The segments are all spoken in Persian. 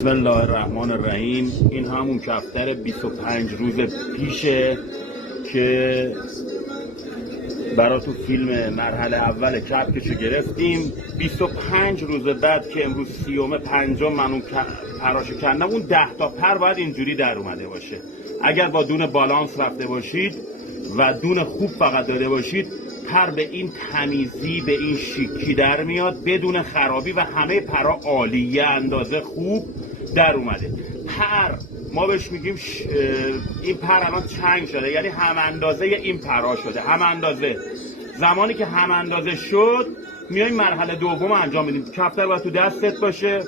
بسم الله الرحمن الرحیم. این همون کفتر 25 روز پیشه که برای تو فیلم مرحله اول کپکشو گرفتیم. 25 روز بعد که امروز 30/5 من اون پراشو کندم، اون 10 تا پر باید اینجوری در اومده باشه. اگر با دون بالانس رفته باشید و دون خوب فقط داده باشید، پر به این تمیزی، به این شیکی در میاد بدون خرابی و همه پرا عالی، یه اندازه خوب در اومده. پر ما بهش میگیم این پر الان چنگ شده، یعنی هم اندازه این پرا شده، هم اندازه. زمانی که هم اندازه شد میایم مرحله دوم انجام میدیم. کفتر باید تو دستت باشه،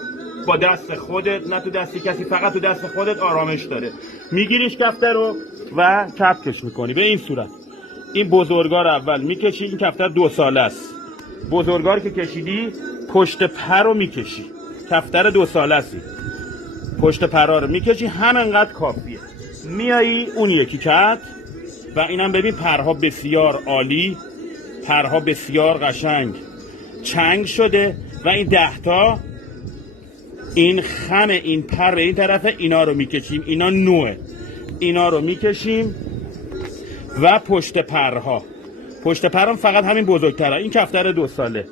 با دست خودت، نه تو دستی کسی، فقط تو دست خودت آرامش داره. میگیریش کفتر رو و کپکش میکنی به این صورت. این بزرگار اول میکشی، این کفتر 2 ساله است. بزرگار که کشیدی پشت پر رو میکشی، کفتر 2 ساله است، پشت پرها رو میکشی، همینقدر کافیه. میایی اون یکی کت و اینم ببین پرها بسیار عالی، پرها بسیار قشنگ چنگ شده و این 10 تا این خم این پر این طرفه، اینا رو میکشیم، اینا نوعه، اینا رو میکشیم و پشت پرها، پشت پرم فقط همین بزرگتره. این کفتر 2 ساله.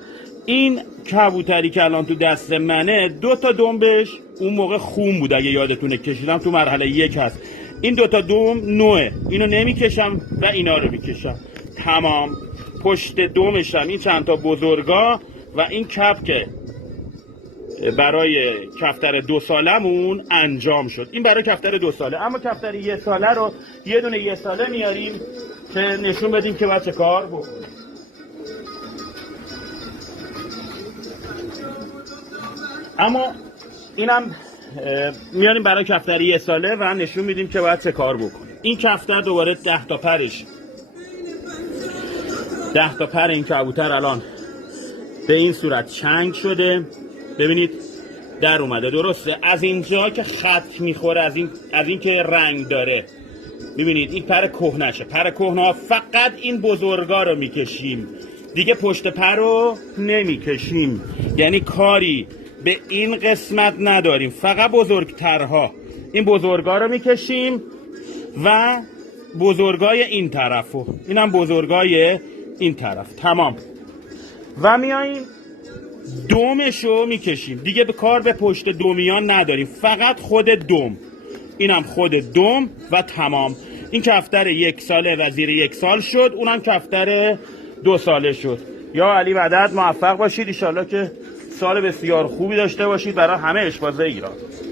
این کبوتری که الان تو دست منه 2 تا دنبش اون موقع خون بود، اگه یادتونه کشیدم تو مرحله 1 هست. این 2 تا دم نوعه، اینو نمیکشم و اینا رو میکشم. تمام. پشت دمش هم این چند تا بزرگا و این کپک برای کفتر 2 سالمون انجام شد. این برای کفتر 2 ساله. اما کفتر 1 ساله رو یه دونه 1 ساله میاریم که نشون بدیم که بچه کار بکنیم. اما اینم میاریم برای کفتر 1 ساله و نشون میدیم که باید چه کار بکنیم. این کفتر دوباره 10 تا پرش، 10 تا پر این کبوتر الان به این صورت چنگ شده. ببینید در اومده، درسته؟ از اینجا که خط میخوره، از این که رنگ داره، ببینید این پر کهنشه. پر کهنه فقط این بزرگا رو میکشیم، دیگه پشت پر رو نمیکشیم، یعنی کاری به این قسمت نداریم، فقط بزرگترها. این بزرگا رو میکشیم و بزرگای این طرفو، اینم بزرگای این طرف. تمام. و میاییم دومشو میکشیم، دیگه به کار به پشت دومیان نداریم، فقط خود دوم. اینم خود دوم و تمام. این کفتر 1 ساله و زیر 1 سال شد، اونم کفتر 2 ساله شد. یا علی مدد، موفق باشید. ان شاءالله که سال بسیار خوبی داشته باشید برای همه اشباز ایران.